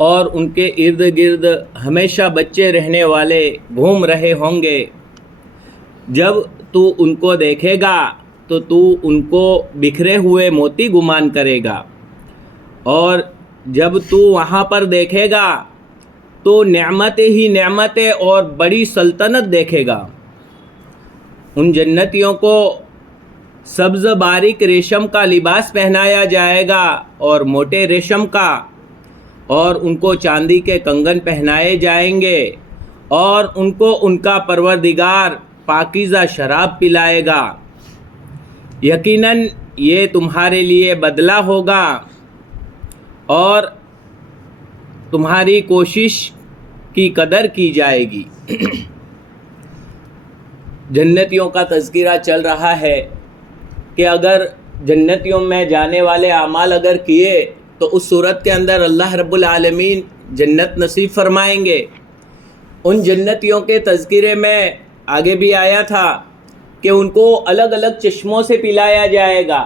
اور ان کے ارد گرد ہمیشہ بچے رہنے والے گھوم رہے ہوں گے۔ جب تو ان کو دیکھے گا تو تو ان کو بکھرے ہوئے موتی گمان کرے گا، اور جب تو وہاں پر دیکھے گا تو نعمتیں ہی نعمتیں اور بڑی سلطنت دیکھے گا۔ ان جنتیوں کو سبز باریک ریشم کا لباس پہنایا جائے گا اور موٹے ریشم کا، اور ان کو چاندی کے کنگن پہنائے جائیں گے، اور ان کو ان کا پروردگار پاکیزہ شراب پلائے گا۔ یقیناً یہ تمہارے لیے بدلہ ہوگا اور تمہاری کوشش کی قدر کی جائے گی۔ جنتیوں کا تذکرہ چل رہا ہے کہ اگر جنتیوں میں جانے والے اعمال اگر کیے تو اس صورت کے اندر اللہ رب العالمین جنت نصیب فرمائیں گے۔ ان جنتیوں کے تذکرے میں آگے بھی آیا تھا کہ ان کو الگ الگ چشموں سے پلایا جائے گا۔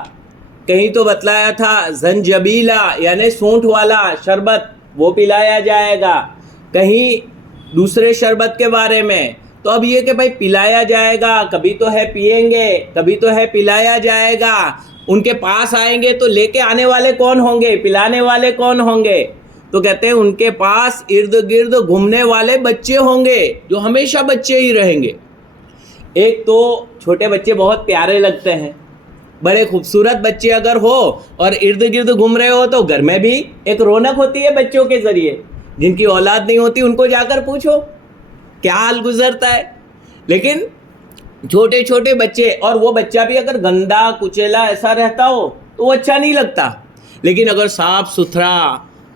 کہیں تو بتلایا تھا زنجبیلا یعنی سونٹ والا شربت وہ پلایا جائے گا، کہیں دوسرے شربت کے بارے میں۔ تو اب یہ کہ بھائی پلایا جائے گا، کبھی تو ہے پئیں گے، کبھی تو ہے پلایا جائے گا۔ ان کے پاس آئیں گے تو لے کے آنے والے کون ہوں گے، پلانے والے کون ہوں گے؟ تو کہتے ہیں ان کے پاس ارد گرد گھومنے والے بچے ہوں گے جو ہمیشہ بچے ہی رہیں گے۔ ایک تو چھوٹے بچے بہت پیارے لگتے ہیں، بڑے خوبصورت بچے اگر ہو اور ارد گرد گھوم رہے ہو تو گھر میں بھی ایک رونق ہوتی ہے بچوں کے ذریعے۔ جن کی اولاد نہیں ہوتی ان کو جا کر پوچھو کیا حال گزرتا ہے۔ لیکن چھوٹے چھوٹے بچے، اور وہ بچہ بھی اگر گندا کچیلا ایسا رہتا ہو تو وہ اچھا نہیں لگتا، لیکن اگر صاف ستھرا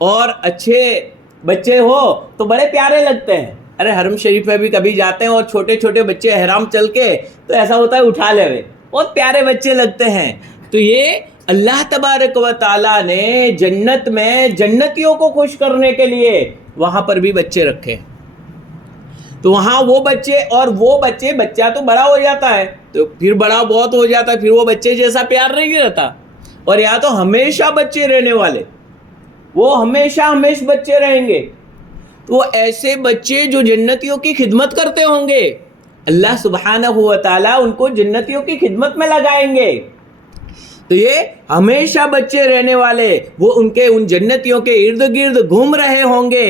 اور اچھے بچے ہو تو بڑے پیارے لگتے ہیں۔ ارے حرم شریف میں بھی کبھی جاتے ہیں اور چھوٹے چھوٹے بچے احرام چل کے تو ایسا ہوتا ہے اٹھا لے ہوئے، بہت پیارے بچے لگتے ہیں۔ تو یہ اللہ تبارک و تعالیٰ نے جنت میں جنتیوں کو خوش کرنے کے لیے وہاں پر بھی بچے رکھے ہیں۔ تو وہاں وہ بچے، اور وہ بچے، بچہ تو بڑا ہو جاتا ہے تو پھر بڑا بہت ہو جاتا ہے، پھر وہ بچے جیسا پیار نہیں رہتا، اور یا تو ہمیشہ بچے رہنے والے، وہ ہمیشہ بچے رہیں گے۔ تو ایسے بچے جو جنتیوں کی خدمت کرتے ہوں گے، اللہ سبحانہ و تعالیٰ ان کو جنتیوں کی خدمت میں لگائیں گے۔ تو یہ ہمیشہ بچے رہنے والے وہ ان جنتیوں کے ارد گرد گھوم رہے ہوں گے۔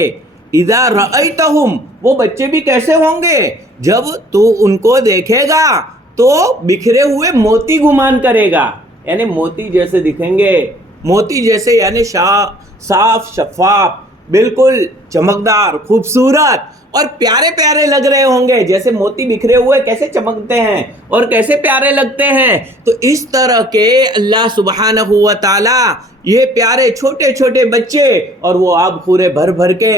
اذا رأیتہم، وہ بچے بھی کیسے ہوں گے؟ جب تو ان کو دیکھے گا تو بکھرے ہوئے موتی گمان کرے گا، یعنی موتی جیسے دکھیں گے، موتی جیسے یعنی صاف شفاف، بالکل چمکدار، خوبصورت اور پیارے پیارے لگ رہے ہوں گے۔ جیسے موتی بکھرے ہوئے کیسے چمکتے ہیں اور کیسے پیارے لگتے ہیں، تو اس طرح کے اللہ سبحانہ و تعالی یہ پیارے چھوٹے چھوٹے بچے، اور وہ آب خورے بھر بھر کے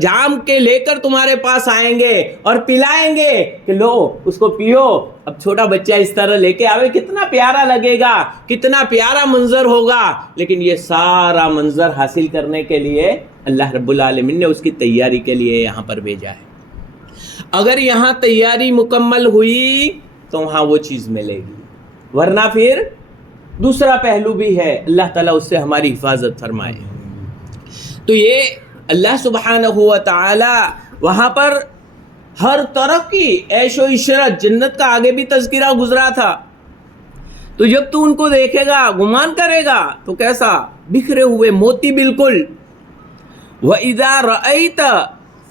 جام کے لے کر تمہارے پاس آئیں گے اور پلائیں گے کہ لو اس کو پیو۔ اب چھوٹا بچہ اس طرح لے کے آوے کتنا پیارا لگے گا، کتنا پیارا منظر ہوگا۔ لیکن یہ سارا منظر حاصل کرنے کے لیے اللہ رب العالمین نے اس کی تیاری کے لیے یہاں پر بھیجا ہے۔ اگر یہاں تیاری مکمل ہوئی تو وہاں وہ چیز ملے گی، ورنہ پھر دوسرا پہلو بھی ہے، اللہ تعالیٰ اس سے ہماری حفاظت فرمائے۔ تو یہ اللہ سبحانہ و تعالی وہاں پر ہر طرح کی عیش و عشرت، جنت کا آگے بھی تذکرہ گزرا تھا۔ تو جب تو ان کو دیکھے گا، گمان کرے گا تو کیسا؟ بکھرے ہوئے موتی بالکل۔ وَإِذَا رَأَيْتَ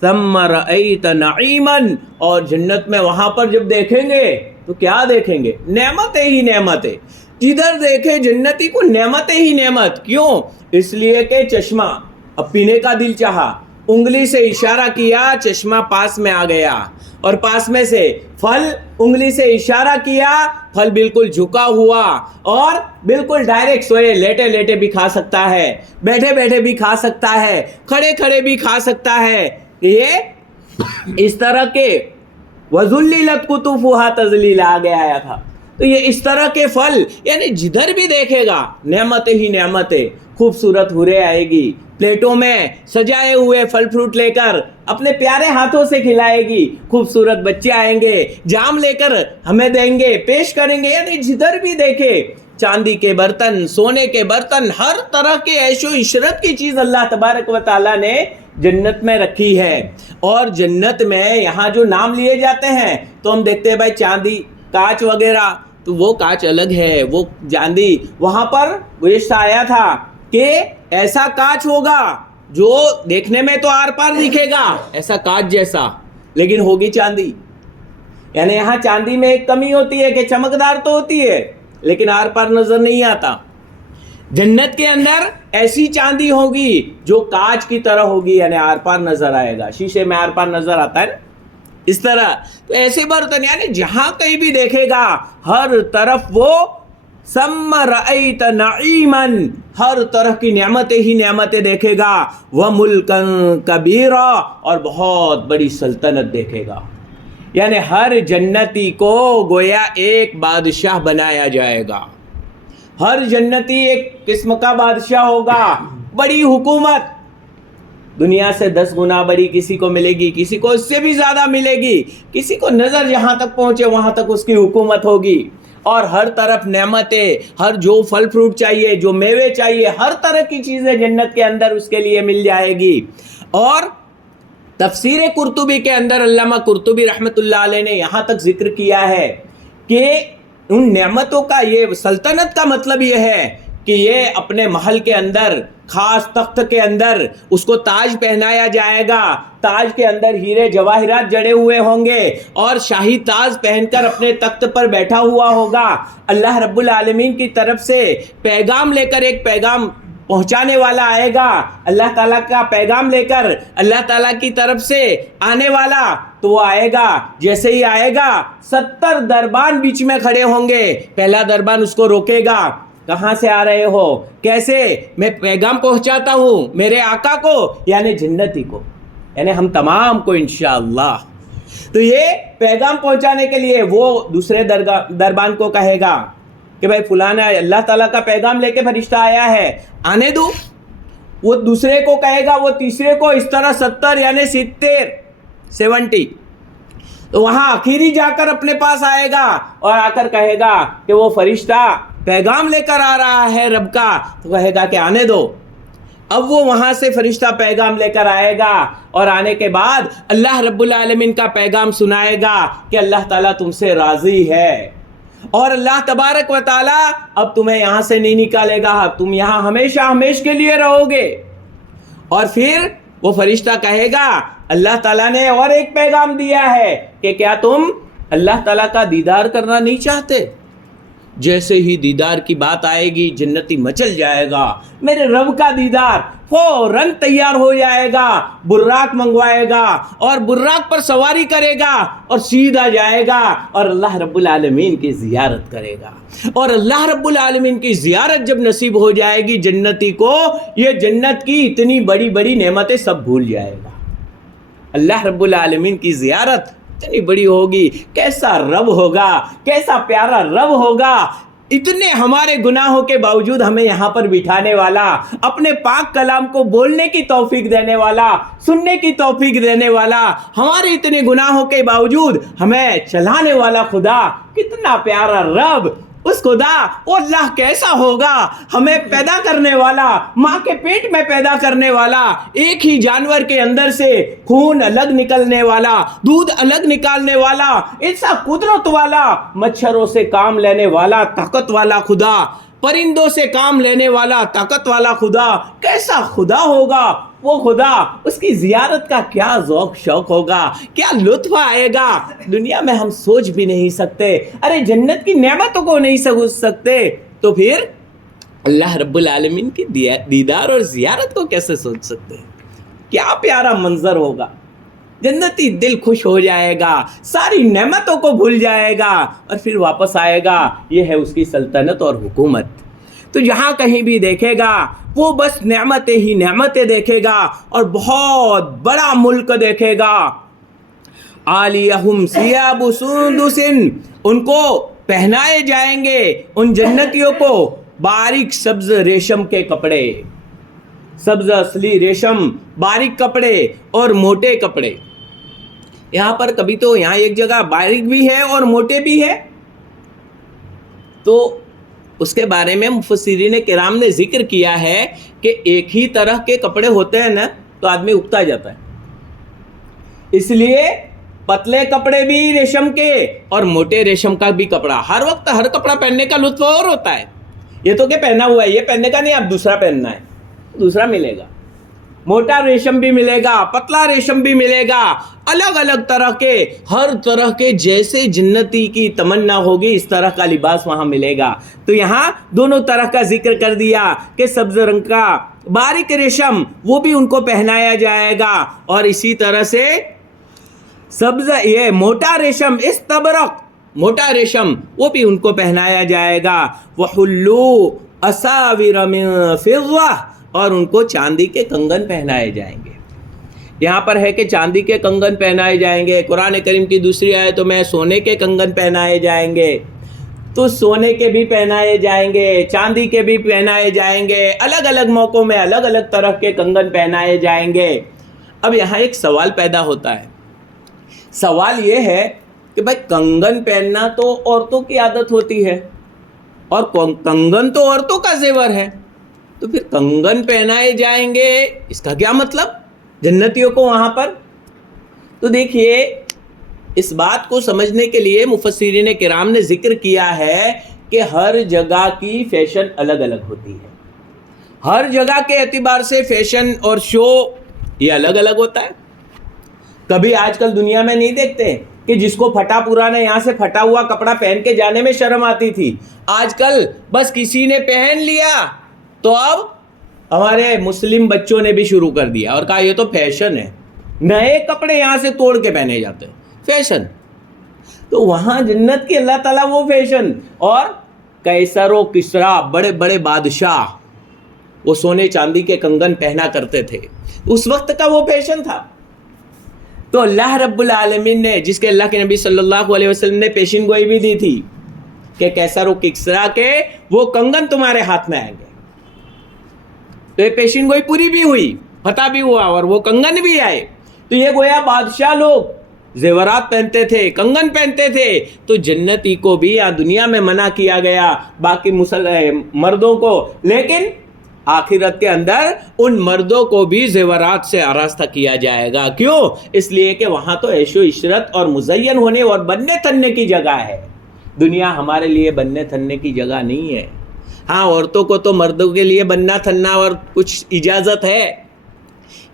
ثَمَّ رَأَيْتَ نَعِيمًا، اور جنت میں وہاں پر جب دیکھیں گے تو کیا دیکھیں گے؟ نعمتیں ہی نعمتیں، جدھر دیکھے جنتی کو نعمتیں ہی نعمت۔ کیوں؟ اس لیے کہ چشمہ، اب پینے کا دل چاہا، انگلی سے اشارہ کیا، چشمہ پاس میں آ گیا، اور پاس میں سے پھل، انگلی سے اشارہ کیا، پھل بالکل جھکا ہوا اور بالکل ڈائریکٹ، سوئے لیٹے لیٹے بھی کھا سکتا ہے، بیٹھے بیٹھے بھی کھا سکتا ہے، کھڑے کھڑے بھی کھا سکتا ہے۔ یہ اس طرح کے وَذُلِّلَتْ قُطُوفُهَا تَذْلِيلًا آگے آیا تھا۔ تو یہ اس طرح کے پھل، یعنی جدھر بھی دیکھے گا نعمتیں ہی نعمتیں، خوبصورت حوریں آئے گی، پلیٹوں میں سجائے ہوئے پھل فروٹ لے کر اپنے پیارے ہاتھوں سے کھلائے گی، خوبصورت بچے آئیں گے، جام لے کر ہمیں دیں گے، پیش کریں گے، یعنی جدھر بھی دیکھے چاندی کے برتن، سونے کے برتن، ہر طرح کے عیش و عشرت کی چیز اللہ تبارک و تعالیٰ نے جنت میں رکھی ہے. اور جنت میں یہاں جو نام لیے جاتے ہیں تو ہم دیکھتے ہیں بھائی چاندی، کانچ وغیرہ، تو وہ کانچ الگ ہے، وہ چاندی. وہاں پر گزشتہ آیا تھا کہ ایسا کانچ ہوگا جو دیکھنے میں تو آر پار دکھے گا ایسا کانچ جیسا، لیکن ہوگی چاندی. یعنی یہاں چاندی میں ایک کمی ہوتی ہے کہ چمکدار تو ہوتی ہے لیکن آر پار نظر نہیں آتا. جنت کے اندر ایسی چاندی ہوگی جو کانچ کی طرح ہوگی، یعنی آر پار نظر آئے گا. شیشے میں آر پار نظر آتا ہے نا، اس طرح. تو ایسے برتن یعنی جہاں کہیں بھی دیکھے گا ہر طرف وہ ثم رأیت نعیما، ہر طرح کی نعمتیں ہی نعمتیں دیکھے گا. وملکا کبیرا، اور بہت بڑی سلطنت دیکھے گا. یعنی ہر جنتی کو گویا ایک بادشاہ بنایا جائے گا. ہر جنتی ایک قسم کا بادشاہ ہوگا. بڑی حکومت دنیا سے 10 گنا بڑی کسی کو ملے گی، کسی کو اس سے بھی زیادہ ملے گی، کسی کو نظر جہاں تک پہنچے وہاں تک اس کی حکومت ہوگی. اور ہر طرف نعمتیں، ہر جو پھل فروٹ چاہیے، جو میوے چاہیے، ہر طرح کی چیزیں جنت کے اندر اس کے لیے مل جائے گی. اور تفسیر قرطبی کے اندر علامہ قرطبی رحمۃ اللہ علیہ نے یہاں تک ذکر کیا ہے کہ ان نعمتوں کا، یہ سلطنت کا مطلب یہ ہے کہ یہ اپنے محل کے اندر خاص تخت کے اندر اس کو تاج پہنایا جائے گا. تاج کے اندر ہیرے جواہرات جڑے ہوئے ہوں گے اور شاہی تاج پہن کر اپنے تخت پر بیٹھا ہوا ہوگا. اللہ رب العالمین کی طرف سے پیغام لے کر ایک پیغام پہنچانے والا آئے گا، اللہ تعالیٰ کا پیغام لے کر اللہ تعالیٰ کی طرف سے آنے والا. تو وہ آئے گا، جیسے ہی آئے گا 70 دربان بیچ میں کھڑے ہوں گے. پہلا دربان اس کو روکے گا، کہاں سے آ رہے ہو، کیسے؟ میں پیغام پہنچاتا ہوں میرے آقا کو، یعنی جنتی کو، یعنی ہم تمام کو انشاءاللہ. تو یہ پیغام پہنچانے کے لیے وہ دوسرے دربان کو کہے گا کہ بھائی فلانا اللہ تعالیٰ کا پیغام لے کے فرشتہ آیا ہے، آنے دو. وہ دوسرے کو کہے گا، وہ تیسرے کو، اس طرح 70 یعنی 70. تو وہاں آخری جا کر اپنے پاس آئے گا اور آ کر کہے گا کہ وہ فرشتہ پیغام لے کر آ رہا ہے رب کا. تو کہے گا کہ آنے دو. اب وہ وہاں سے فرشتہ پیغام لے کر آئے گا اور آنے کے بعد اللہ رب العالمین کا پیغام سنائے گا کہ اللہ تعالیٰ تم سے راضی ہے اور اللہ تبارک و تعالیٰ اب تمہیں یہاں سے نہیں نکالے گا، تم یہاں ہمیشہ ہمیشہ کے لیے رہو گے. اور پھر وہ فرشتہ کہے گا اللہ تعالیٰ نے اور ایک پیغام دیا ہے کہ کیا تم اللہ تعالیٰ کا دیدار کرنا نہیں چاہتے؟ جیسے ہی دیدار کی بات آئے گی جنتی مچل جائے گا، میرے رب کا دیدار فوراً تیار ہو جائے گا. براق منگوائے گا اور براق پر سواری کرے گا اور سیدھا جائے گا اور اللہ رب العالمین کی زیارت کرے گا. اور اللہ رب العالمین کی زیارت جب نصیب ہو جائے گی جنتی کو، یہ جنت کی اتنی بڑی بڑی نعمتیں سب بھول جائے گا. اللہ رب العالمین کی زیارت اتنی بڑی ہوگی، کیسا رب ہوگا، کیسا پیارا رب ہوگا. اتنے ہمارے گناہوں کے باوجود ہمیں یہاں پر بٹھانے والا، اپنے پاک کلام کو بولنے کی توفیق دینے والا، سننے کی توفیق دینے والا، ہمارے اتنے گناہوں کے باوجود ہمیں چلانے والا خدا، کتنا پیارا رب. اس خدا وہ اللہ کیسا ہوگا، ہمیں پیدا کرنے والا، ماں کے پیٹ میں پیدا کرنے والا، ایک ہی جانور کے اندر سے خون الگ نکلنے والا، دودھ الگ نکالنے والا، ایسا قدرت والا، مچھروں سے کام لینے والا طاقت والا خدا، پرندوں سے کام لینے والا طاقت والا خدا. کیسا خدا ہوگا وہ خدا، اس کی زیارت کا کیا ذوق شوق ہوگا، کیا لطف آئے گا، دنیا میں ہم سوچ بھی نہیں سکتے. ارے جنت کی نعمتوں کو نہیں سمجھ سکتے تو پھر اللہ رب العالمین کی دیدار اور زیارت کو کیسے سوچ سکتے ہیں؟ کیا پیارا منظر ہوگا. جنتی دل خوش ہو جائے گا، ساری نعمتوں کو بھول جائے گا اور پھر واپس آئے گا. یہ ہے اس کی سلطنت اور حکومت. تو جہاں کہیں بھی دیکھے گا وہ بس نعمتیں ہی نعمتیں دیکھے گا اور بہت بڑا ملک دیکھے گا. عالیہم ثیاب سندس، ان کو پہنائے جائیں گے ان جنتیوں کو باریک سبز ریشم کے کپڑے، سبز اصلی ریشم، باریک کپڑے اور موٹے کپڑے. یہاں پر کبھی تو یہاں ایک جگہ باریک بھی ہے اور موٹے بھی ہے. تو اس کے بارے میں مفسرین کرام نے ذکر کیا ہے کہ ایک ہی طرح کے کپڑے ہوتے ہیں نا تو آدمی اکتا جاتا ہے، اس لیے پتلے کپڑے بھی ریشم کے اور موٹے ریشم کا بھی کپڑا، ہر وقت ہر کپڑا پہننے کا لطف اور ہوتا ہے. یہ تو کہ پہنا ہوا ہے، یہ پہننے کا نہیں، اب دوسرا پہننا ہے، دوسرا ملے گا. موٹا ریشم بھی ملے گا، پتلا ریشم بھی ملے گا، الگ الگ طرح کے، ہر طرح کے جیسے جنتی کی تمنا ہوگی اس طرح کا لباس وہاں ملے گا. تو یہاں دونوں طرح کا ذکر کر دیا کہ سبز رنگ کا باریک ریشم وہ بھی ان کو پہنایا جائے گا، اور اسی طرح سے سبز یہ موٹا ریشم استبرق موٹا ریشم وہ بھی ان کو پہنایا جائے گا. وَحُلُّوا أَسَاوِرَ مِن فِضَّةٍ اور ان کو چاندی کے کنگن پہنائے جائیں گے. یہاں پر ہے کہ چاندی کے کنگن پہنائے جائیں گے. قرآن کریم کی دوسری آیتوں میں سونے کے کنگن پہنائے جائیں گے، تو سونے کے بھی پہنائے جائیں گے، چاندی کے بھی پہنائے جائیں گے، الگ الگ موقعوں میں الگ الگ طرح کے کنگن پہنائے جائیں گے. اب یہاں ایک سوال پیدا ہوتا ہے. سوال یہ ہے کہ بھائی کنگن پہننا تو عورتوں کی عادت ہوتی ہے، اور کنگن تو عورتوں کا زیور ہے، تو پھر کنگن پہنائے جائیں گے، اس کا کیا مطلب جنتیوں کو وہاں پر؟ تو دیکھیے، اس بات کو سمجھنے کے لیے مفسرین کرام نے ذکر کیا ہے کہ ہر جگہ کی فیشن الگ الگ ہوتی ہے. ہر جگہ کے اعتبار سے فیشن اور شو یہ الگ الگ ہوتا ہے. کبھی آج کل دنیا میں نہیں دیکھتے کہ جس کو پھٹا پرانا یہاں سے پھٹا ہوا کپڑا پہن کے جانے میں شرم آتی تھی، آج کل بس کسی نے پہن لیا تو اب ہمارے مسلم بچوں نے بھی شروع کر دیا اور کہا یہ تو فیشن ہے، نئے کپڑے یہاں سے توڑ کے پہنے جاتے ہیں، فیشن. تو وہاں جنت کی اللہ تعالیٰ وہ فیشن، اور قیصر و کسریٰ بڑے بڑے بادشاہ وہ سونے چاندی کے کنگن پہنا کرتے تھے، اس وقت کا وہ فیشن تھا. تو اللہ رب العالمین نے، جس کے اللہ کے نبی صلی اللہ علیہ وسلم نے پیشین گوئی بھی دی تھی کہ قیصر و کسریٰ کے وہ کنگن تمہارے ہاتھ میں آئیں گے، تو یہ پیشین گوئی پوری بھی ہوئی، فتح بھی ہوا اور وہ کنگن بھی آئے. تو یہ گویا بادشاہ لوگ زیورات پہنتے تھے، کنگن پہنتے تھے، تو جنتی کو بھی یہاں دنیا میں منع کیا گیا باقی مردوں کو، لیکن آخرت کے اندر ان مردوں کو بھی زیورات سے آراستہ کیا جائے گا. کیوں؟ اس لیے کہ وہاں تو عیش و عشرت اور مزین ہونے اور بننے تھننے کی جگہ ہے. دنیا ہمارے لیے بننے تھننے کی جگہ نہیں ہے. ہاں، عورتوں کو تو مردوں کے لیے بننا تھننا اور کچھ اجازت ہے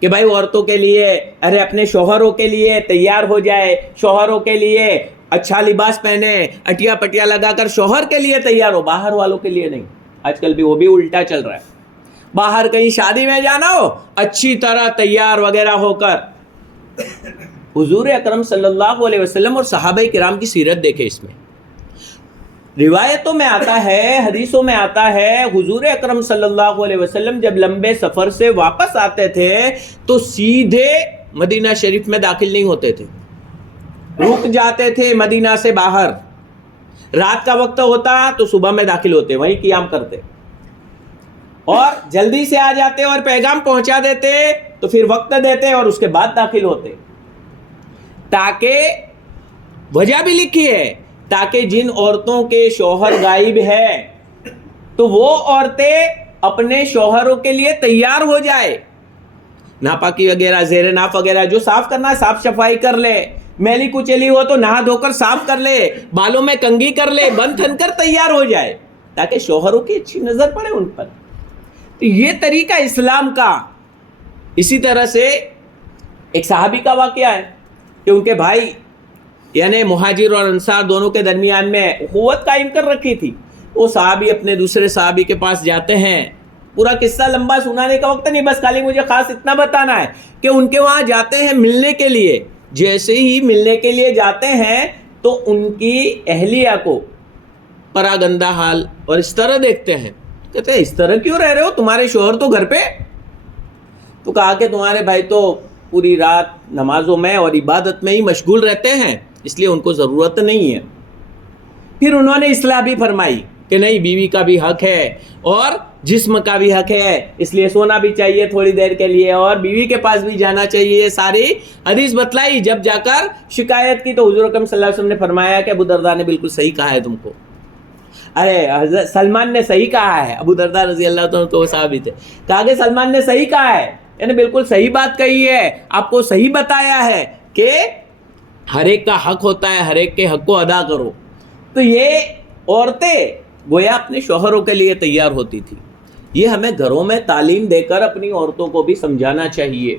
کہ بھائی عورتوں کے لیے ارے اپنے شوہروں کے لیے تیار ہو جائے، شوہروں کے لیے اچھا لباس پہنے، اٹیا پٹیا لگا کر شوہر کے لیے تیار ہو، باہر والوں کے لیے نہیں. آج کل بھی وہ بھی الٹا چل رہا ہے. باہر کہیں شادی میں جانا ہو اچھی طرح تیار وغیرہ ہو کر. حضور اکرم صلی اللہ علیہ وسلم اور صحابہ کرام کی سیرت دیکھیں. اس میں روایتوں میں آتا ہے، حدیثوں میں آتا ہے، حضور اکرم صلی اللہ علیہ وسلم جب لمبے سفر سے واپس آتے تھے تو سیدھے مدینہ شریف میں داخل نہیں ہوتے تھے، رک جاتے تھے مدینہ سے باہر. رات کا وقت ہوتا تو صبح میں داخل ہوتے، وہیں قیام کرتے، اور جلدی سے آ جاتے اور پیغام پہنچا دیتے تو پھر وقت دیتے اور اس کے بعد داخل ہوتے. تاکہ وجہ بھی لکھی ہے، تاکہ جن عورتوں کے شوہر غائب ہے تو وہ عورتیں اپنے شوہروں کے لیے تیار ہو جائے. ناپاکی وغیرہ، زیر ناف وغیرہ جو صاف کرنا ہے صاف صفائی کر لے، میلی کچلی ہو تو نہا دھو کر صاف کر لے، بالوں میں کنگھی کر لے، بن تھن کر تیار ہو جائے تاکہ شوہروں کی اچھی نظر پڑے ان پر. یہ طریقہ اسلام کا. اسی طرح سے ایک صحابی کا واقعہ ہے کہ ان کے بھائی یعنی مہاجر اور انصار دونوں کے درمیان میں اخوت قائم کر رکھی تھی. وہ صحابی اپنے دوسرے صحابی کے پاس جاتے ہیں. پورا قصہ لمبا سنانے کا وقت نہیں، بس خالی مجھے خاص اتنا بتانا ہے کہ ان کے وہاں جاتے ہیں ملنے کے لیے. جیسے ہی ملنے کے لیے جاتے ہیں تو ان کی اہلیہ کو پراگندہ حال اور اس طرح دیکھتے ہیں. کہتے ہیں اس طرح کیوں رہ رہے ہو، تمہارے شوہر تو گھر پہ. تو کہا کہ تمہارے بھائی تو پوری رات نمازوں میں اور عبادت میں ہی مشغول رہتے ہیں، اس لیے ان کو ضرورت نہیں ہے. پھر انہوں نے اصلاح بھی فرمائی کہ نہیں، بیوی کا بھی حق ہے اور جسم کا بھی حق ہے، اس لیے سونا بھی چاہیے تھوڑی دیر کے لیے اور بیوی کے پاس بھی جانا چاہیے. ساری حدیث بتلائی. جب جا کر شکایت کی تو حضور اکرم صلی اللہ علیہ وسلم نے فرمایا کہ ابو درداء نے بالکل صحیح کہا ہے تم کو. ارے حضرت سلمان نے صحیح کہا ہے، ابو درداء رضی اللہ عنہ تو وہ صحابی تھے، کہا کہ سلمان نے صحیح کہا ہے، یعنی بالکل صحیح بات کہی ہے، آپ کو صحیح بتایا ہے کہ ہر ایک کا حق ہوتا ہے، ہر ایک کے حق کو ادا کرو۔ تو یہ عورتیں گویا اپنے شوہروں کے لیے تیار ہوتی تھی۔ یہ ہمیں گھروں میں تعلیم دے کر اپنی عورتوں کو بھی سمجھانا چاہیے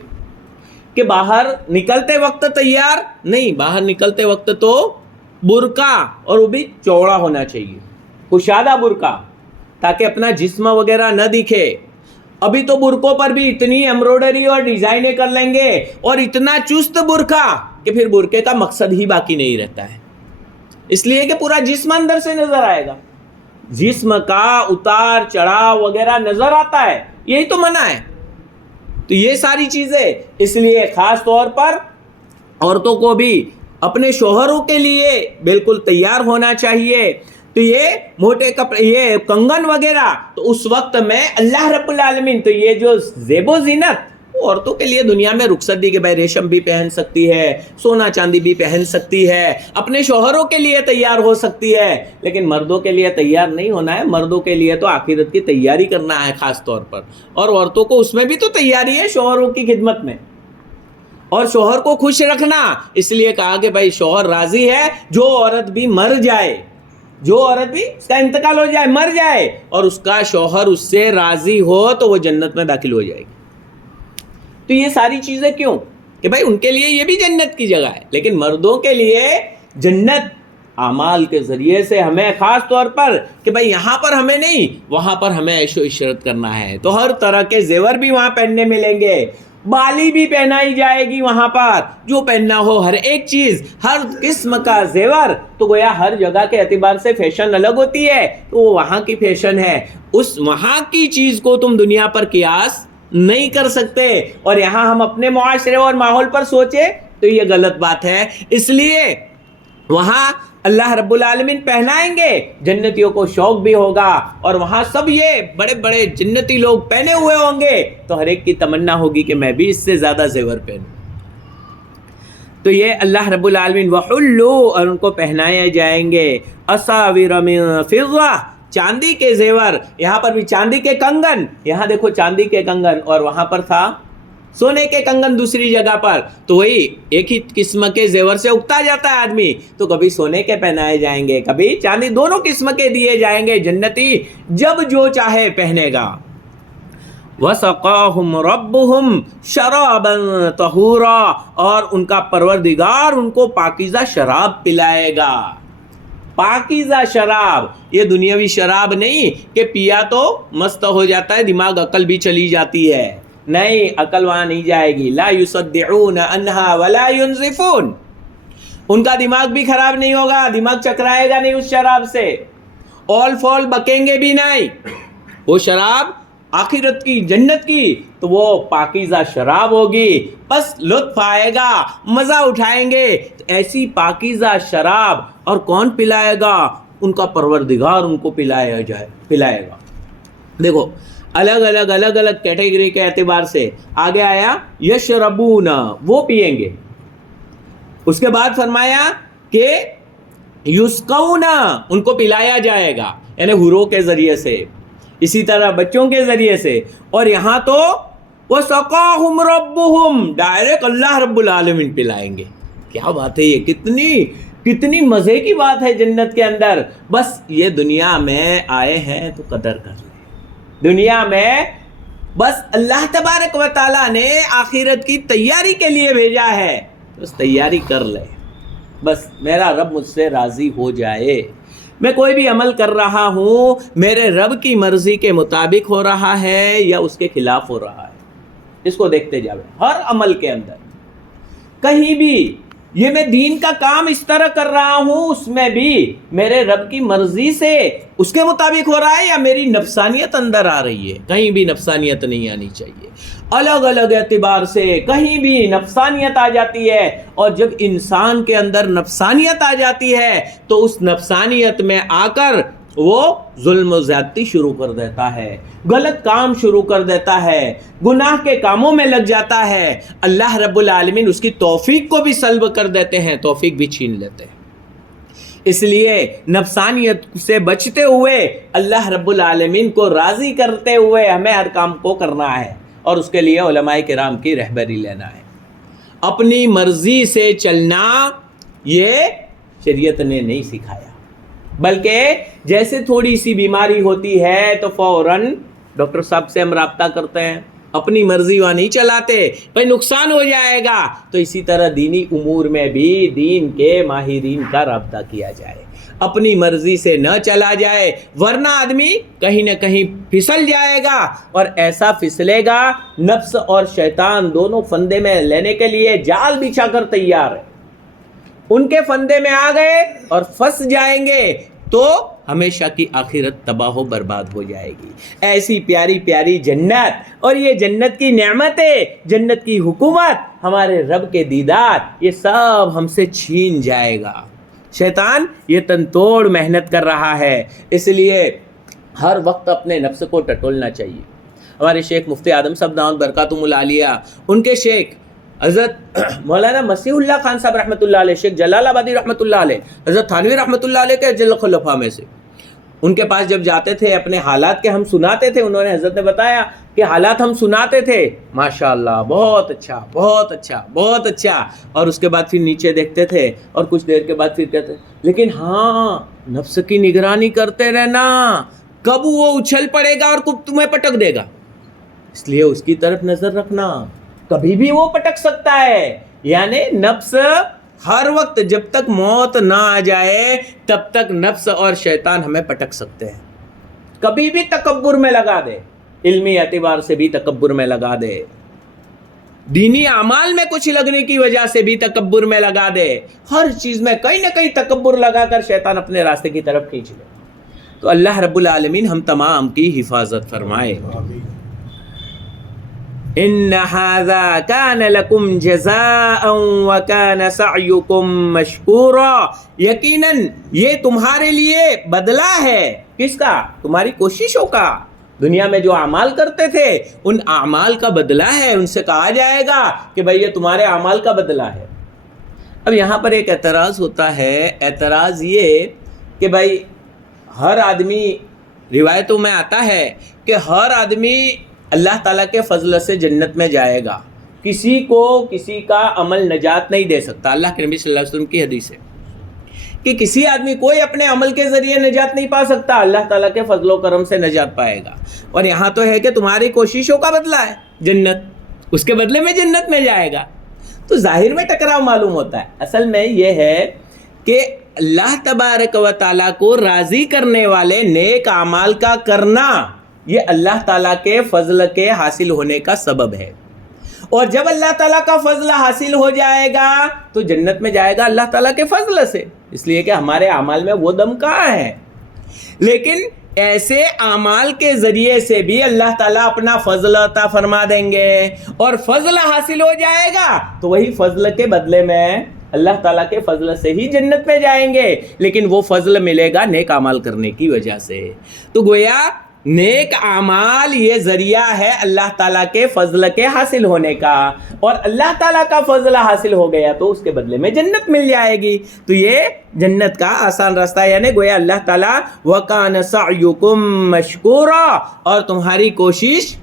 کہ باہر نکلتے وقت تیار نہیں، باہر نکلتے وقت تو برقع، اور وہ بھی چوڑا ہونا چاہیے، کشادہ برقع، تاکہ اپنا جسم وغیرہ نہ دکھے۔ ابھی تو برقعوں پر بھی اتنی ایمبرائڈری اور ڈیزائنیں کر لیں گے اور اتنا چست برقع کہ پھر برقعے کا مقصد ہی باقی نہیں رہتا ہے، اس لیے کہ پورا جسم اندر سے نظر آئے گا، جسم کا اتار چڑھاؤ وغیرہ نظر آتا ہے، یہی تو منع ہے۔ تو یہ ساری چیزیں اس لیے خاص طور پر عورتوں کو بھی اپنے شوہروں کے لیے بالکل تیار ہونا چاہیے۔ تو یہ موٹے کپڑے، یہ کنگن وغیرہ، تو اس وقت میں اللہ رب العالمین تو یہ جو زیب و زینت عورتوں کے لیے دنیا میں رخصت دی کہ بھائی ریشم بھی پہن سکتی ہے، سونا چاندی بھی پہن سکتی ہے، اپنے شوہروں کے لیے تیار ہو سکتی ہے، لیکن مردوں کے لیے تیار نہیں ہونا ہے۔ مردوں کے لیے تو آخرت کی تیاری کرنا ہے خاص طور پر، اور عورتوں کو اس میں بھی تو تیاری ہے شوہروں کی خدمت میں، اور شوہر کو خوش رکھنا۔ اس لیے کہا کہ بھائی شوہر راضی ہے، جو عورت بھی مر جائے، جو عورت بھی اس کا انتقال ہو جائے، مر جائے، اور اس کا شوہر اس سے راضی ہو تو وہ جنت میں داخل ہو جائے گی۔ تو یہ ساری چیزیں کیوں؟ کہ بھائی ان کے لیے یہ بھی جنت کی جگہ ہے، لیکن مردوں کے لیے جنت اعمال کے ذریعے سے ہمیں خاص طور پر کہ بھائی یہاں پر ہمیں نہیں، وہاں پر ہمیں عیش و عشرت کرنا ہے، تو ہر طرح کے زیور بھی وہاں پہننے ملیں گے، بالی بھی پہنائی جائے گی وہاں پر، جو پہننا ہو ہر ایک چیز، ہر قسم کا زیور۔ تو گویا ہر جگہ کے اعتبار سے فیشن الگ ہوتی ہے، تو وہ وہاں کی فیشن ہے، اس وہاں کی چیز کو تم دنیا پر قیاس نہیں کر سکتے، اور یہاں ہم اپنے معاشرے اور ماحول پر سوچے تو یہ غلط بات ہے۔ اس لیے وہاں اللہ رب العالمین پہنائیں گے، جنتیوں کو شوق بھی ہوگا، اور وہاں سب یہ بڑے بڑے جنتی لوگ پہنے ہوئے ہوں گے، تو ہر ایک کی تمنا ہوگی کہ میں بھی اس سے زیادہ زیور پہنوں۔ تو یہ اللہ رب العالمین وحلو، اور ان کو پہنائے جائیں گے اساور من فضہ، چاندی کے زیور، یہاں پر بھی چاندی کے کنگن، یہاں دیکھو چاندی کے کنگن، اور وہاں پر تھا سونے کے کنگن دوسری جگہ پر، تو وہی ایک ہی قسم کے زیور سے اگتا جاتا ہے آدمی، تو کبھی سونے کے پہنائے جائیں گے، کبھی چاندی، دونوں قسم کے دیے جائیں گے، جنتی جب جو چاہے پہنے گا۔ وَسَقَاهُمْ رَبُّهُمْ شَرَابًا طَهُورًا، اور ان کا پروردگار ان کو پاکیزہ شراب پلائے گا۔ پاکیزہ شراب، یہ دنیاوی شراب نہیں کہ پیا تو مست ہو جاتا ہے، دماغ عقل بھی چلی جاتی ہے، نہیں، عقل وہاں نہیں جائے گی۔ لا يصدعون عنها ولا ينزفون، ان کا دماغ بھی خراب نہیں ہوگا، دماغ چکرائے گا نہیں اس شراب سے، اول فول بکیں گے بھی نہیں۔ وہ شراب آخرت کی، جنت کی، تو وہ پاکیزہ شراب ہوگی، بس لطف آئے گا، مزہ اٹھائیں گے۔ ایسی پاکیزہ شراب، اور کون پلائے گا؟ ان کا پروردگار ان کو پلائے گا۔ دیکھو الگ الگ کیٹیگری کے اعتبار سے آگے آیا یشربون، وہ پیئیں گے، اس کے بعد فرمایا کہ یسقون، ان کو پلایا جائے گا، یعنی حوروں کے ذریعے سے، اسی طرح بچوں کے ذریعے سے، اور یہاں تو وَسَقَاهُمْ رَبُّهُمْ، ڈائریکٹ اللہ رب العالمین پلائیں گے۔ کیا بات ہے، یہ کتنی مزے کی بات ہے جنت کے اندر۔ بس یہ دنیا میں آئے ہیں تو قدر کر لیں، دنیا میں بس اللہ تبارک و تعالیٰ نے آخرت کی تیاری کے لیے بھیجا ہے، بس تیاری کر لے، بس میرا رب مجھ سے راضی ہو جائے، میں کوئی بھی عمل کر رہا ہوں میرے رب کی مرضی کے مطابق ہو رہا ہے یا اس کے خلاف ہو رہا ہے، اس کو دیکھتے جاؤ۔ ہر عمل کے اندر کہیں بھی یہ میں دین کا کام اس طرح کر رہا ہوں، اس میں بھی میرے رب کی مرضی سے اس کے مطابق ہو رہا ہے یا میری نفسانیت اندر آ رہی ہے۔ کہیں بھی نفسانیت نہیں آنی چاہیے، الگ الگ اعتبار سے کہیں بھی نفسانیت آ جاتی ہے، اور جب انسان کے اندر نفسانیت آ جاتی ہے تو اس نفسانیت میں آ کر وہ ظلم و زیادتی شروع کر دیتا ہے، غلط کام شروع کر دیتا ہے، گناہ کے کاموں میں لگ جاتا ہے، اللہ رب العالمین اس کی توفیق کو بھی سلب کر دیتے ہیں، توفیق بھی چھین لیتے ہیں۔ اس لیے نفسانیت سے بچتے ہوئے اللہ رب العالمین کو راضی کرتے ہوئے ہمیں ہر کام کو کرنا ہے، اور اس کے لیے علماء کرام کی رہبری لینا ہے۔ اپنی مرضی سے چلنا یہ شریعت نے نہیں سکھایا، بلکہ جیسے تھوڑی سی بیماری ہوتی ہے تو فوراً ڈاکٹر صاحب سے ہم رابطہ کرتے ہیں، اپنی مرضی وہاں نہیں چلاتے، بھائی نقصان ہو جائے گا، تو اسی طرح دینی امور میں بھی دین کے ماہرین کا رابطہ کیا جائے، اپنی مرضی سے نہ چلا جائے، ورنہ آدمی کہیں نہ کہیں پھسل جائے گا، اور ایسا پھسلے گا نفس اور شیطان دونوں فندے میں لینے کے لیے جال بچھا کر تیار ہے، ان کے فندے میں آ گئے اور پھنس جائیں گے تو ہمیشہ کی آخرت تباہ و برباد ہو جائے گی۔ ایسی پیاری پیاری جنت، اور یہ جنت کی نعمتیں، جنت کی حکومت، ہمارے رب کے دیدار، یہ سب ہم سے چھین جائے گا۔ شیطان یہ تن توڑ محنت کر رہا ہے، اس لیے ہر وقت اپنے نفس کو ٹٹولنا چاہیے۔ ہمارے شیخ مفتی اعظم صاحب دامت برکاتہم العالیہ، ان کے شیخ حضرت مولانا مسیح اللہ خان صاحب رحمۃ اللہ علیہ، شیخ جلال آبادی رحمۃ اللہ علیہ، حضرت تھانوی رحمۃ اللہ علیہ کے جل خلفاء میں سے، ان کے پاس جب جاتے تھے اپنے حالات کے ہم سناتے تھے، انہوں نے حضرت نے بتایا کہ حالات ہم سناتے تھے، ماشاءاللہ بہت اچھا بہت اچھا بہت اچھا، اور اس کے بعد پھر نیچے دیکھتے تھے اور کچھ دیر کے بعد پھر کہتے لیکن ہاں نفس کی نگرانی کرتے رہنا، کب وہ اچھل پڑے گا اور کب تمہیں پٹک دے گا، اس لیے اس کی طرف نظر رکھنا، کبھی بھی وہ پٹک سکتا ہے۔ یعنی نفس ہر وقت جب تک موت نہ آ جائے تب تک نفس اور شیطان ہمیں پٹک سکتے ہیں، کبھی بھی تکبر میں لگا دے، علمی اعتبار سے بھی تکبر میں لگا دے، دینی اعمال میں کچھ لگنے کی وجہ سے بھی تکبر میں لگا دے، ہر چیز میں کہیں نہ کہیں تکبر لگا کر شیطان اپنے راستے کی طرف کھینچ لے۔ تو اللہ رب العالمین ہم تمام کی حفاظت فرمائے۔ ان هذا كان لكم جزاء وكان سعيكم مشكورا، یقیناً یہ تمہارے لیے بدلہ ہے، کس کا؟ تمہاری کوششوں کا، دنیا میں جو اعمال کرتے تھے ان اعمال کا بدلہ ہے، ان سے کہا جائے گا کہ بھئی یہ تمہارے اعمال کا بدلہ ہے۔ اب یہاں پر ایک اعتراض ہوتا ہے، اعتراض یہ کہ بھئی ہر آدمی، روایتوں میں آتا ہے کہ ہر آدمی اللہ تعالیٰ کے فضل سے جنت میں جائے گا، کسی کو کسی کا عمل نجات نہیں دے سکتا۔ اللہ کے نبی صلی اللہ علیہ وسلم کی حدیث ہے کہ کسی آدمی کوئی اپنے عمل کے ذریعے نجات نہیں پا سکتا، اللہ تعالیٰ کے فضل و کرم سے نجات پائے گا۔ اور یہاں تو ہے کہ تمہاری کوششوں کا بدلہ ہے جنت، اس کے بدلے میں جنت میں جائے گا، تو ظاہر میں ٹکراؤ معلوم ہوتا ہے۔ اصل میں یہ ہے کہ اللہ تبارک و تعالیٰ کو راضی کرنے والے نیک اعمال کا کرنا، یہ اللہ تعالیٰ کے فضل کے حاصل ہونے کا سبب ہے، اور جب اللہ تعالیٰ کا فضل حاصل ہو جائے گا تو جنت میں جائے گا اللہ تعالیٰ کے فضل سے، اس لیے کہ ہمارے اعمال میں وہ دم کہاں ہے۔ لیکن ایسے اعمال کے ذریعے سے بھی اللہ تعالیٰ اپنا فضل عطا فرما دیں گے، اور فضل حاصل ہو جائے گا تو وہی فضل کے بدلے میں اللہ تعالیٰ کے فضل سے ہی جنت میں جائیں گے، لیکن وہ فضل ملے گا نیک اعمال کرنے کی وجہ سے۔ تو گویا نیک اعمال یہ ذریعہ ہے اللہ تعالیٰ کے فضل کے حاصل ہونے کا، اور اللہ تعالیٰ کا فضل حاصل ہو گیا تو اس کے بدلے میں جنت مل جائے گی۔ تو یہ جنت کا آسان راستہ ہے، یعنی گویا اللہ تعالیٰ وَكَانَ سَعْيُكُمْ مَشْكُورًا، اور تمہاری کوشش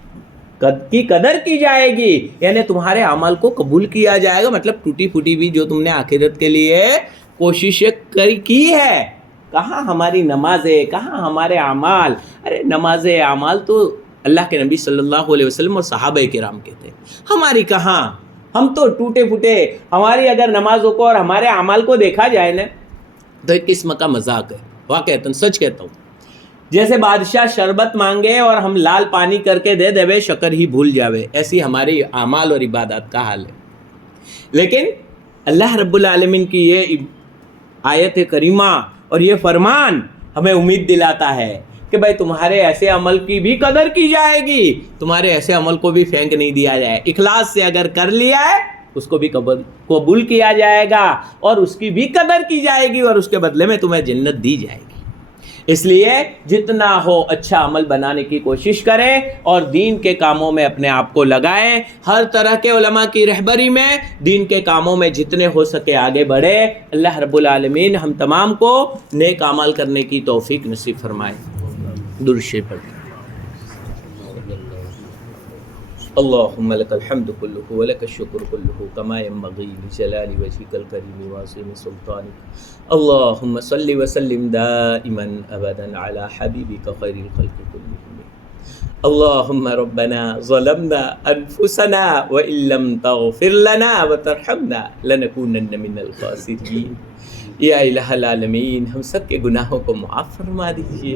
کی قدر کی جائے گی، یعنی تمہارے اعمال کو قبول کیا جائے گا، مطلب ٹوٹی پھوٹی بھی جو تم نے آخرت کے لیے کوشش کی ہے، کہاں ہماری نمازیں، کہاں ہمارے اعمال؟ ارے نماز اعمال تو اللہ کے نبی صلی اللہ علیہ وسلم اور صحابہ کرام کے تھے، ہماری کہاں؟ ہم تو ٹوٹے پھوٹے، ہماری اگر نمازوں کو اور ہمارے اعمال کو دیکھا جائے نا تو ایک قسم کا مذاق ہے، واقعتاً سچ کہتا ہوں۔ جیسے بادشاہ شربت مانگے اور ہم لال پانی کر کے دے دے شکر ہی بھول جاوے، ایسی ہماری اعمال اور عبادات کا حال ہے۔ لیکن اللہ رب العالمین کی یہ آیت کریمہ اور یہ فرمان ہمیں امید دلاتا ہے کہ بھائی تمہارے ایسے عمل کی بھی قدر کی جائے گی، تمہارے ایسے عمل کو بھی پھینک نہیں دیا جائے، اخلاص سے اگر کر لیا ہے اس کو بھی قبول کیا جائے گا، اور اس کی بھی قدر کی جائے گی، اور اس کے بدلے میں تمہیں جنت دی جائے گی۔ اس لیے جتنا ہو اچھا عمل بنانے کی کوشش کریں اور دین کے کاموں میں اپنے آپ کو لگائیں. ہر طرح کے علماء کی رہبری میں دین کے کاموں میں جتنے ہو سکے آگے بڑھے. اللہ رب العالمین ہم تمام کو نیک اعمال کرنے کی توفیق نصیب فرمائے. درود شریف پڑھیں. اللهم لك الحمد كله ولك الشكر كله كما ينبغي لجلال وجهك الكريم وعظيم سلطانك. اللهم صل وسلم دائما ابدا على حبيبك خير الخلق كلهم. اللهم ربنا ظلمنا انفسنا وان لم تغفر لنا وترحمنا لنكونن من الخاسرين. یا الہ العالمین ہم سب کے گناہوں کو معاف فرما دیجئے.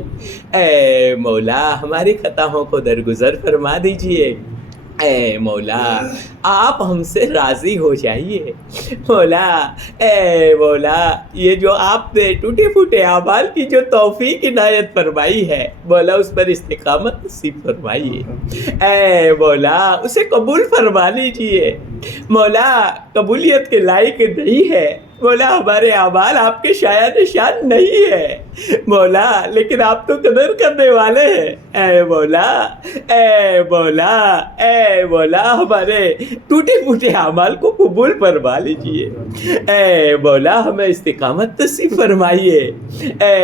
اے مولا ہماری خطاؤں کو درگزر فرما دیجئے. اے مولا آپ ہم سے راضی ہو جائیے. مولا اے مولا یہ جو آپ نے ٹوٹے پھوٹے اعمال کی جو توفیق عنایت فرمائی ہے مولا اس پر استقامت نصیب فرمائیے. اے مولا اسے قبول فرما لیجیے. مولا قبولیت کے لائق نہیں ہے مولا، ہمارے اعمال آپ کے شایع نشان نہیں ہے مولا، لیکن آپ تو قدر کرنے والے ہیں. اے مولا اے مولا اے مولا ہمارے ٹوٹے پھوٹے اعمال کو قبول فرما لیجیے. اے مولا ہمیں استقامت نصیب فرمائیے. اے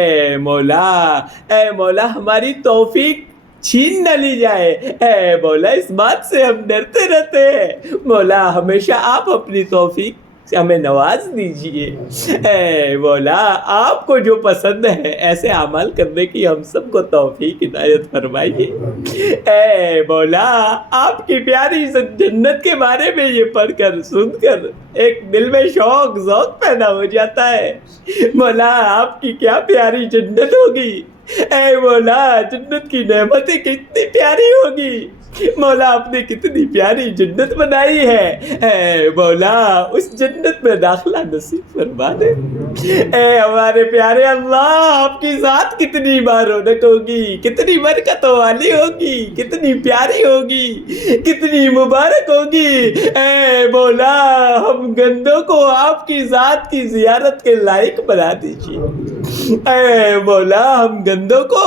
مولا ہماری توفیق چھین نہ لی جائے. اے مولا اس بات سے ہم ڈرتے رہتے ہیں مولا، ہمیشہ آپ اپنی توفیق سے ہمیں نواز دیجئے. اے مولا آپ کو جو پسند ہے ایسے اعمال کرنے کی ہم سب کو توفیق عنایت فرمائیے. اے مولا آپ کی پیاری جنت کے بارے میں یہ پڑھ کر سن کر ایک دل میں شوق ذوق پیدا ہو جاتا ہے. مولا آپ کی کیا پیاری جنت ہوگی. اے مولا جنت کی نعمتیں کتنی پیاری ہوگی. مولا آپ نے کتنی پیاری جنت بنائی ہے. اے مولا اس جنت میں داخلہ نصیب فرما دے. اے ہمارے پیارے اللہ آپ کی ذات کتنی بارونق ہوگی، کتنی برکتوں والی ہوگی، کتنی پیاری ہوگی، کتنی مبارک ہوگی. اے مولا ہم گندوں کو آپ کی ذات کی زیارت کے لائق بنا دیجیے. اے مولا ہم گندوں کو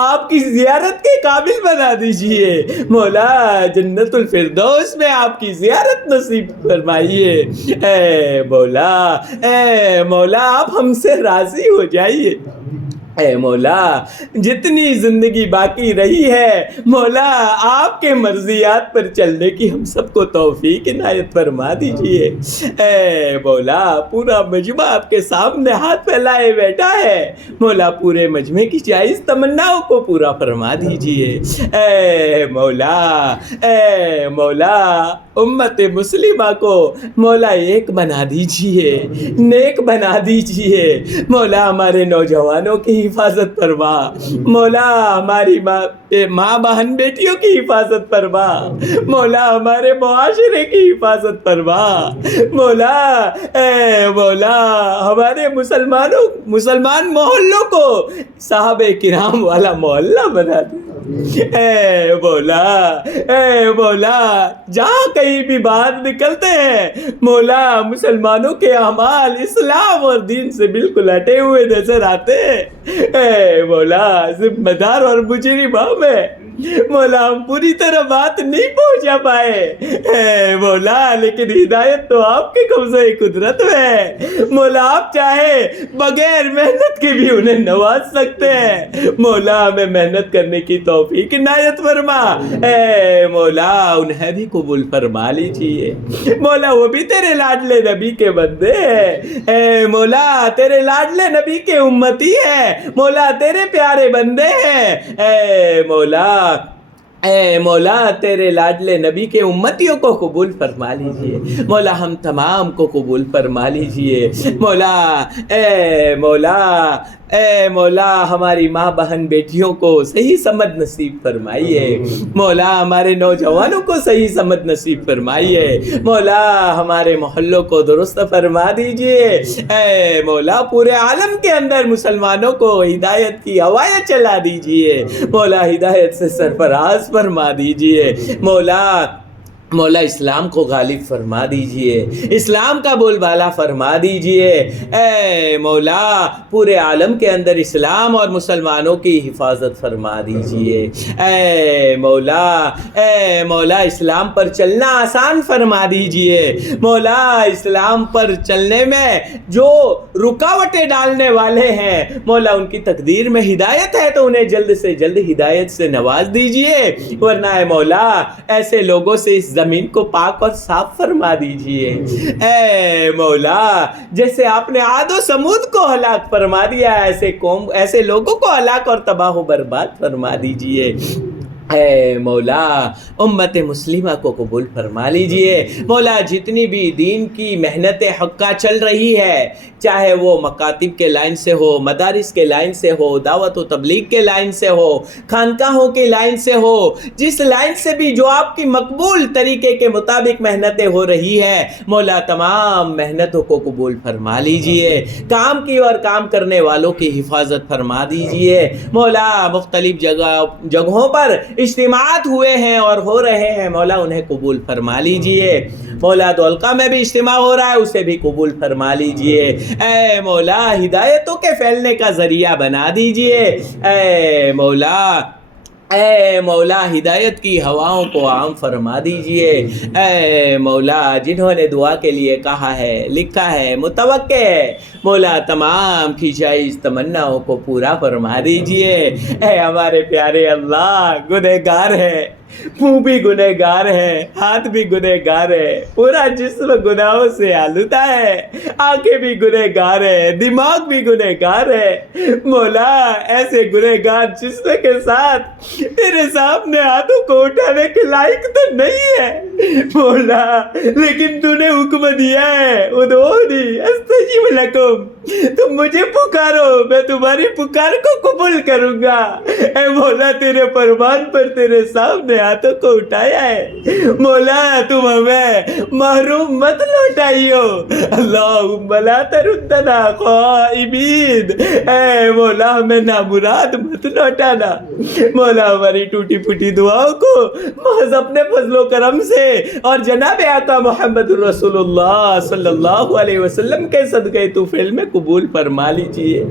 آپ کی زیارت کے قابل بنا دیجیے. مولا جنت الفردوس میں آپ کی زیارت نصیب فرمائیے. اے مولا آپ ہم سے راضی ہو جائیے. اے مولا جتنی زندگی باقی رہی ہے مولا آپ کے مرضیات پر چلنے کی ہم سب کو توفیق عنایت فرما دیجیے. اے مولا پورا مجمع آپ کے سامنے ہاتھ پھیلائے بیٹھا ہے مولا، پورے مجمع کی جائز تمناؤں کو پورا فرما دیجیے. اے مولا امت مسلمہ کو مولا ایک بنا دیجیے، نیک بنا دیجیے. مولا ہمارے نوجوانوں کی حفاظت فرما. مولا ہماری ماں بہن بیٹیوں کی حفاظت فرما. مولا ہمارے معاشرے کی حفاظت فرما. مولا اے مولا ہمارے مسلمان محلوں کو صحابہ کرام والا محلہ بنا دے. اے مولا جہاں کہیں بھی باہر نکلتے ہیں مولا مسلمانوں کے اعمال اسلام اور دین سے بالکل ہٹے ہوئے نظر آتے ہیں. اے مولا ذمہ دار اور مجرم ہم ہیں مولا، ہم پوری طرح بات نہیں پہنچا پائے. اے مولا لیکن ہدایت تو آپ کے قبضہ قدرت میں ہے مولا، آپ چاہے بغیر محنت کے بھی انہیں نواز سکتے ہیں. مولا ہمیں محنت کرنے کی توفیق عنایت فرما. اے مولا انہیں بھی قبول فرما لیجیے. مولا وہ بھی تیرے لاڈلے نبی کے بندے ہیں. اے مولا تیرے لاڈلے نبی کے امتی ہیں مولا، تیرے پیارے بندے ہیں. اے مولا تیرے لاڈلے نبی کے امتیوں کو قبول فرما لیجئے. مولا ہم تمام کو قبول فرما لیجئے. اے مولا ہماری ماں بہن بیٹیوں کو صحیح سمجھ نصیب فرمائیے. مولا ہمارے نوجوانوں کو صحیح سمجھ نصیب فرمائیے. مولا ہمارے محلوں کو درست فرما دیجئے. اے مولا پورے عالم کے اندر مسلمانوں کو ہدایت کی ہوائیں چلا دیجئے. مولا ہدایت سے سرفراز فرما دیجئے. مولا مولا اسلام کو غالب فرما دیجئے، اسلام کا بول بالا فرما دیجئے۔ اے مولا پورے عالم کے اندر اسلام اور مسلمانوں کی حفاظت فرما دیجئے۔ اے مولا اسلام پر چلنا آسان فرما دیجئے۔ مولا اسلام پر چلنے میں جو رکاوٹیں ڈالنے والے ہیں مولا ان کی تقدیر میں ہدایت ہے تو انہیں جلد سے جلد ہدایت سے نواز دیجئے، ورنہ اے مولا ایسے لوگوں سے اس زمین کو پاک اور صاف فرما دیجئے۔ اے مولا جیسے آپ نے عاد و سمود کو ہلاک فرما دیا ایسے لوگوں کو ہلاک اور تباہ و برباد فرما دیجئے۔ اے مولا امت مسلمہ کو قبول فرما لیجئے۔ مولا جتنی بھی دین کی محنت حقہ چل رہی ہے، چاہے وہ مکاتب کے لائن سے ہو، مدارس کے لائن سے ہو، دعوت و تبلیغ کے لائن سے ہو، خانقاہوں کے لائن سے ہو، جس لائن سے بھی جو آپ کی مقبول طریقے کے مطابق محنتیں ہو رہی ہے مولا تمام محنتوں کو قبول فرما لیجئے، کام کی اور کام کرنے والوں کی حفاظت فرما دیجئے۔ مولا مختلف جگہوں پر اجتماعات ہوئے ہیں اور ہو رہے ہیں مولا انہیں قبول فرما لیجئے۔ مولا دولقہ میں بھی اجتماع ہو رہا ہے اسے بھی قبول فرما لیجئے۔ اے مولا ہدایتوں کے پھیلنے کا ذریعہ بنا دیجئے۔ اے مولا ہدایت کی ہواؤں کو عام فرما دیجئے۔ اے مولا جنہوں نے دعا کے لیے کہا ہے، لکھا ہے، متوقع ہے مولا تمام کی جائز تمناؤں کو پورا فرما دیجئے۔ اے ہمارے پیارے اللہ گنہگار ہے، منہ بھی گنہگار ہے، ہاتھ بھی گنہگار ہے، پورا جسم گناہوں سے آلودہ ہے، آنکھیں بھی گنہگار ہے، دماغ بھی گنہگار ہے۔ مولا ایسے گنہگار جسم کے ساتھ تیرے سامنے ہاتھوں کو اٹھانے کے لائق تو نہیں ہے مولا، لیکن تو نے حکم دیا ہے ادعونی استجب لکم، تم مجھے پکارو میں تمہاری پکار کو قبول کروں گا۔ اے مولا تیرے فرمان پر تیرے سامنے ہاتھوں کو اٹھایا ہے مولا، تم ہمیں محروم مت لوٹائیو، اللہم لا تردنا خائبین، اے مولا ہمیں نامراد مت لوٹانا۔ مولا ہماری ٹوٹی پھوٹی دعاؤں کو محض اپنے فضل و کرم سے اور جناب آقا محمد رسول اللہ صلی اللہ علیہ وسلم کے صدقے طفیل میں قبول فرما لیجئے۔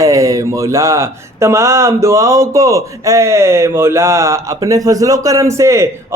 اے مولا تمام دعاؤں کو اے مولا اپنے فضل و کرم سے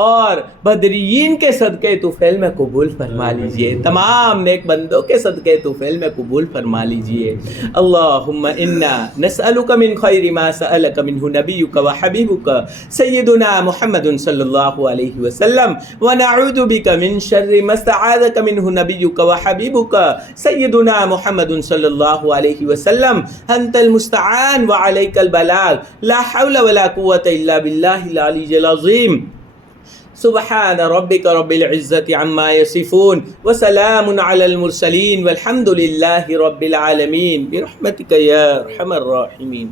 اور بدریین کے صدقے طفیل میں قبول فرما لیجئے، تمام نیک بندوں کے صدقے طفیل میں قبول فرما لیجئے۔ اللہم انا نسألک من خیر ما سألک منہ نبیک و حبیبک سیدنا محمد صلی اللہ علیہ وسلم ونعوذ بک من شر ما استعاذک منہ نبیک و حبیبک سیدنا محمد صلی اللہ علیہ وسلم، انت المستعان وعلیک البلاغ، لا حول ولا قوة الا باللہ العلی العظیم۔ سبحان ربک رب العزة عما یصفون وسلام علی المرسلین والحمد للہ رب العالمین برحمتک یا ارحم الراحمین۔